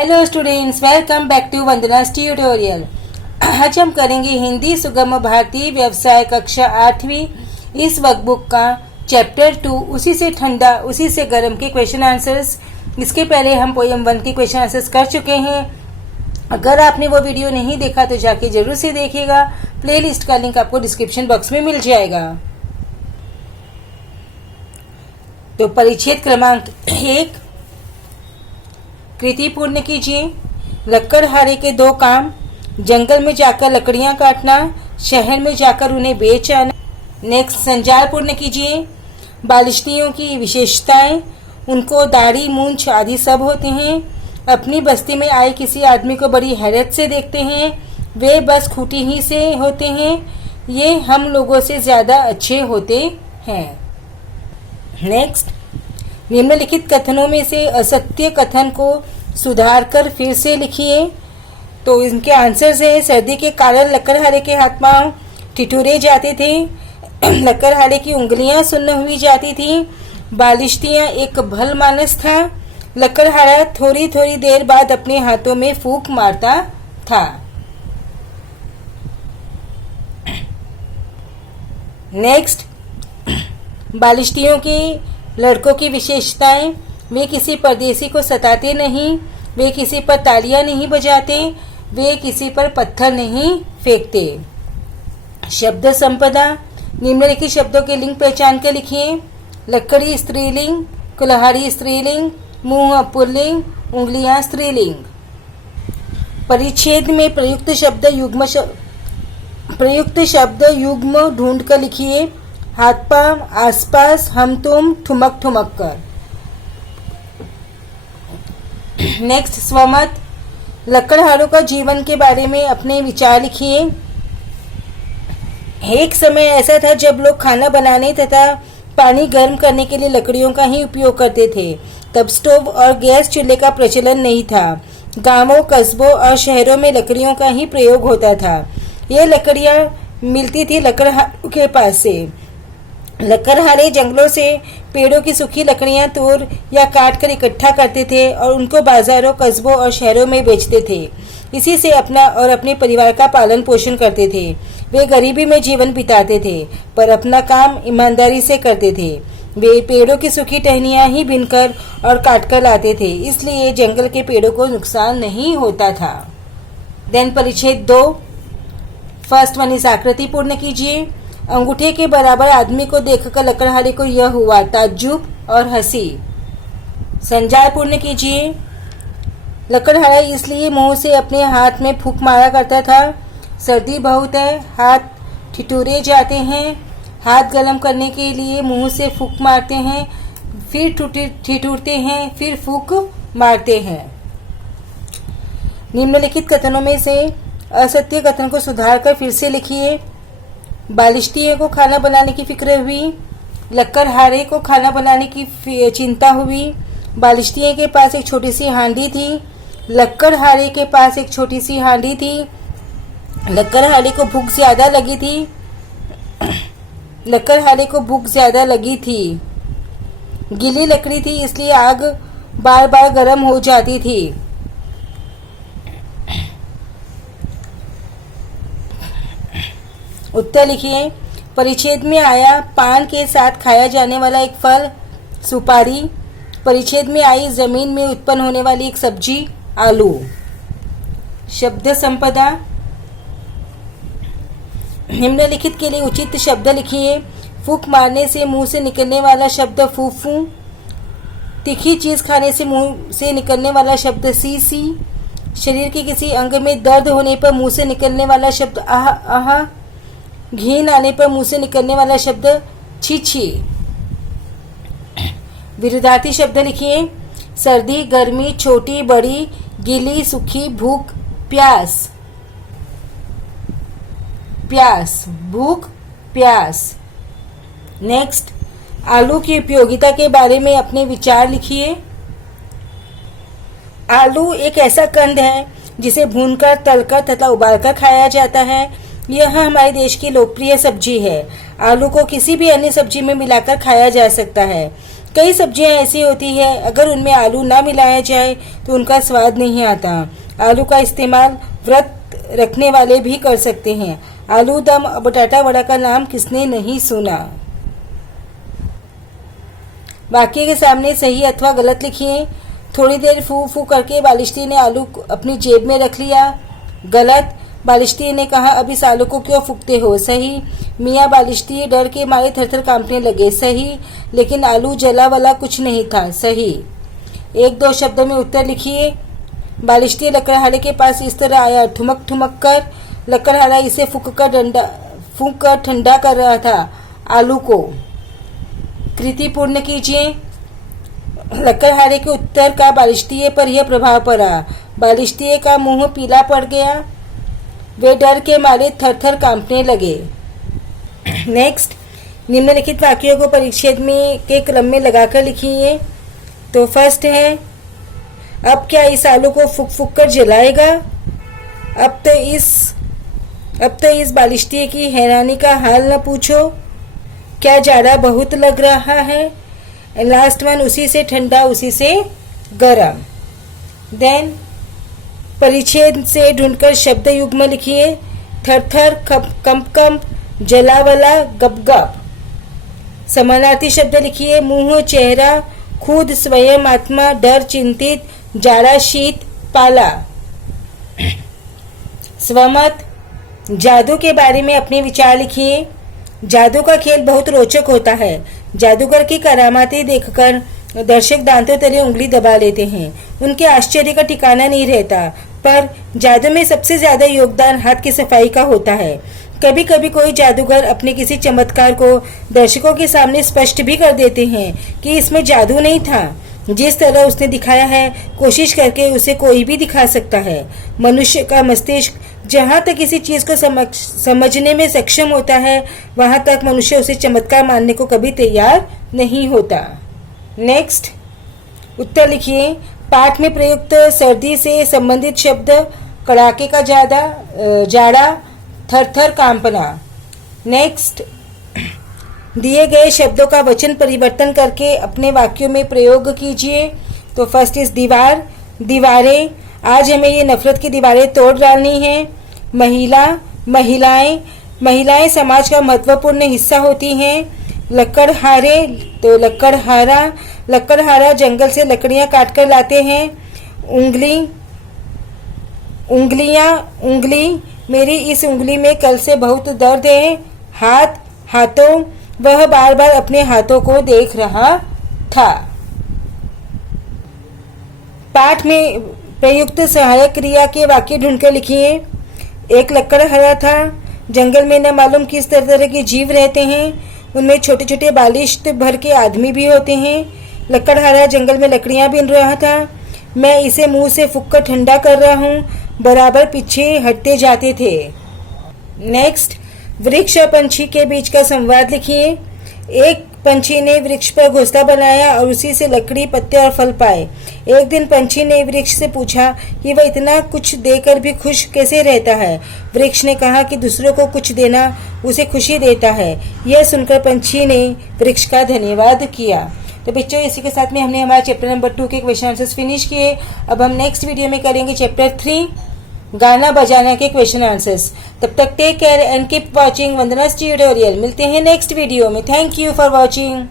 Hello students, welcome back to Vandana's tutorial. आज हम करेंगे हिंदी सुगम भारतीय व्यवसाय कक्षा 8वीं इस वर्कबुक का चैप्टर 2 उसी से ठंडा उसी से गर्म के क्वेश्चन आंसर्स। इसके पहले हम पोएम 1 के क्वेश्चन आंसर्स कर चुके हैं। अगर आपने वो वीडियो नहीं देखा तो जाके जरूर से देखिएगा। प्लेलिस्ट का लिंक आपको डिस्क्रिप्शन बॉक्स में मिल जाएगा। तो परिच्छेद क्रमांक 1, कृति पूर्ण कीजिए। लकड़हारे के 2 काम, जंगल में जाकर लकड़ियां काटना, शहर में जाकर उन्हें बेच आना। नेक्स्ट, संजाल पूर्ण कीजिए। बालिश्तियों की विशेषताएं, उनको दाढ़ी मूंछ आदि सब होते हैं। अपनी बस्ती में आए किसी आदमी को बड़ी हैरत से देखते हैं। वे बस खूंटी ही से होते हैं। ये हम लोगों से ज्यादा अच्छे होते हैं। नेक्स्ट, निम्नलिखित कथनों में से असत्य कथन को सुधारकर फिर से लिखिए। तो इनके आंसर्स हैं। सर्दी के कारण लकड़हारे के हाथ पांव ठिठुरे जाते थे। लकड़हारे की उंगलियां सुन्न हुई जाती थी। बालिश्तियां एक भल मानस था। लकड़हारा थोड़ी थोड़ी देर बाद अपने हाथों में फूंक मारता था। नेक्स्ट, बालिश्तियों के लड़कों की विशेषताएं, वे किसी परदेसी को सताते नहीं, वे किसी पर तालियां नहीं बजाते, वे किसी पर पत्थर नहीं फेंकते। शब्द संपदा, निम्नलिखित शब्दों के लिंग पहचान कर लिखिए। लकड़ी स्त्रीलिंग, कुल्हाड़ी स्त्रीलिंग, मुंह पुल्लिंग, उंगलियां स्त्रीलिंग। परिच्छेद में प्रयुक्त शब्द युग्म ढूंढ कर लिखिए। हाथ पांव, आसपास, हम तुम, ठुमक ठुमक कर। नेक्स्ट, स्वमत, लकड़हारों का जीवन के बारे में अपने विचार लिखिए। एक समय ऐसा था जब लोग खाना बनाने तथा पानी गर्म करने के लिए लकड़ियों का ही उपयोग करते थे। तब स्टोव और गैस चूल्हे का प्रचलन नहीं था। गांवों, कस्बों और शहरों में लकड़ियों का ही प्रयोग होता था। ये लकड़ियां मिलती थी लकड़हारों के पास से। लकड़हारे जंगलों से पेड़ों की सूखी लकड़ियां तोड़ या काट कर इकट्ठा करते थे और उनको बाजारों, कस्बों और शहरों में बेचते थे। इसी से अपना और अपने परिवार का पालन पोषण करते थे। वे गरीबी में जीवन बिताते थे पर अपना काम ईमानदारी से करते थे। वे पेड़ों की सूखी टहनियां ही बिनकर और काटकर लाते थे, इसलिए जंगल के पेड़ों को नुकसान नहीं होता था। देन परिच्छेद 2, फर्स्ट वन इज आकृति पूर्ण कीजिए। अंगूठे के बराबर आदमी को देखकर लकड़हारे को यह हुआ ताज्जुब और हंसी। संजाल पूर्ण कीजिए। लकड़हारा इसलिए मुंह से अपने हाथ में फूंक मारा करता था। सर्दी बहुत है, हाथ ठिठुरे जाते हैं। हाथ गर्म करने के लिए मुंह से फूंक मारते हैं, फिर ठिठुरते हैं, फिर फूंक मारते हैं। निम्नलिखित कथनों में से असत्य कथन को सुधारकर फिर से लिखिए। बालिश्तियों को खाना बनाने की फिक्र हुई। लकड़हारे को खाना बनाने की चिंता हुई। बालिश्तियों के पास एक छोटी सी हांडी थी। लकड़हारे के पास एक छोटी सी हांडी थी। लकड़हारे को भूख ज्यादा लगी थी। लकड़हारे को भूख ज्यादा लगी थी। गीली लकड़ी थी इसलिए आग बार बार गर्म हो जाती थी। उत्तर लिखिए। परिच्छेद में आया पान के साथ खाया जाने वाला एक फल सुपारी। परिच्छेद में आई जमीन में उत्पन्न होने वाली एक सब्जी आलू। शब्द संपदा, निम्नलिखित के लिए उचित शब्द लिखिए। फूंक मारने से मुंह से निकलने वाला शब्द फूफू। तीखी चीज खाने से मुंह से निकलने वाला शब्द सीसी। शरीर के किसी अंग में दर्द होने पर मुंह से निकलने वाला शब्द आह आह। घिन आने पर मुंह से निकलने वाला शब्द छीछी। विरुद्धार्थी शब्द लिखिए। सर्दी, गर्मी, छोटी, बड़ी, गीली, सूखी, भूख, प्यास। प्यास, भूख, प्यास। नेक्स्ट, आलू की उपयोगिता के बारे में अपने विचार लिखिए। आलू एक ऐसा कंद है जिसे भूनकर, तलकर तथा उबालकर खाया जाता है। यह हमारे देश की लोकप्रिय सब्जी है। आलू को किसी भी अन्य सब्जी में मिलाकर खाया जा सकता है। कई सब्जियां ऐसी होती है अगर उनमें आलू ना मिलाया जाए तो उनका स्वाद नहीं आता। आलू का इस्तेमाल व्रत रखने वाले भी कर सकते हैं। आलू दम और बटाटा वड़ा का नाम किसने नहीं सुना। वाक्य के सामने सही अथवा गलत लिखिए। थोड़ी देर फू फू करके बालिश्ती ने आलू अपनी जेब में रख लिया। गलत। बालिश्ती ने कहा, अब इस आलू को क्यों फूकते हो। सही। मियाँ बालिश्ती डर के मारे थरथर कांपने लगे। सही। लेकिन आलू जला वाला कुछ नहीं था। सही। एक दो शब्दों में उत्तर लिखिए। बालिश्ती लकड़हारे के पास इस तरह आया, ठुमक ठुमक कर। लकड़हारा इसे फूक कर ठंडा कर रहा था आलू को। कृति पूर्ण कीजिए। लकड़हारे के उत्तर का बालिश्ती पर यह प्रभाव पड़ा। बालिश्ती का मुंह पीला पड़ गया। वे डर के मारे थर-थर कांपने लगे। नेक्स्ट, निम्नलिखित वाक्यों को परिच्छेद में के क्रम में लगाकर लिखिए। तो फर्स्ट है, अब क्या इस आलू को फूक फूक कर जलाएगा। अब तो इस बालिश्ती की हैरानी का हाल न पूछो। क्या जाड़ा बहुत लग रहा है। लास्ट वन, उसी से ठंडा उसी से गरम। देन परिच्छेद से ढूंढकर शब्द युग्म लिखिए। थर-थर, कंप-कंप, जलावला, गप-गप। समानार्थी शब्द लिखिए। मुंह, चेहरा, खुद, स्वयं, आत्मा, डर, चिंतित, जाड़ा, शीत, पाला। स्वमत, जादू के बारे में अपने विचार लिखिए। जादू का खेल बहुत रोचक होता है। जादूगर की करामातें देखकर दर्शक दांतों तले उंगली दबा लेते हैं। उनके आश्चर्य का ठिकाना नहीं रहता। पर जादू में सबसे ज्यादा योगदान हाथ की सफाई का होता है। कभी कभी कोई जादूगर अपने किसी चमत्कार को दर्शकों के सामने स्पष्ट भी कर देते हैं कि इसमें जादू नहीं था। जिस तरह उसने दिखाया है, कोशिश करके उसे कोई भी दिखा सकता है। मनुष्य का मस्तिष्क जहाँ तक किसी चीज को समझने में सक्षम होता है, वहां तक मनुष्य उसे चमत्कार मानने को कभी तैयार नहीं होता। नेक्स्ट, उत्तर लिखिए। पाठ में प्रयुक्त सर्दी से संबंधित शब्द, कड़ाके का जाड़ा, थर-थर कांपना। नेक्स्ट, दिए गए शब्दों का वचन परिवर्तन करके अपने वाक्यों में प्रयोग कीजिए। तो फर्स्ट इज दीवार, दीवारें। आज हमें ये नफरत की दीवारें तोड़ डालनी है। महिला, महिलाएं समाज का महत्वपूर्ण हिस्सा होती हैं। लकड़हारे, तो लकड़हारा जंगल से लकड़ियां काट कर लाते हैं। उंगली, मेरी इस उंगली में कल से बहुत दर्द है। हाथों, वह बार बार अपने हाथों को देख रहा था। पाठ में प्रयुक्त सहायक क्रिया के वाक्य ढूंढकर लिखिए। एक लकड़हारा था। जंगल में न मालूम किस तरह के जीव रहते हैं। उनमें छोटे छोटे बालिश्त भर के आदमी भी होते हैं। लकड़हारा जंगल में लकड़ियां बीन रहा था। मैं इसे मुंह से फूंक कर ठंडा कर रहा हूँ। बराबर पीछे हटते जाते थे। नेक्स्ट, वृक्ष और पंछी के बीच का संवाद लिखिए। एक पंछी ने वृक्ष पर घोंसला बनाया और उसी से लकड़ी, पत्ते और फल पाए। एक दिन पंछी ने वृक्ष से पूछा कि वह इतना कुछ देकर भी खुश कैसे रहता है। वृक्ष ने कहा कि दूसरों को कुछ देना उसे खुशी देता है। यह सुनकर पंछी ने वृक्ष का धन्यवाद किया। तो बच्चों, इसी के साथ में हमने हमारा चैप्टर नंबर 2 के क्वेश्चन आंसर्स फिनिश किए। अब हम नेक्स्ट वीडियो में करेंगे चैप्टर 3 गाना बजाना के क्वेश्चन आंसर्स। तब तक take care and keep watching Vandana's tutorial. मिलते हैं नेक्स्ट वीडियो में। Thank you for watching.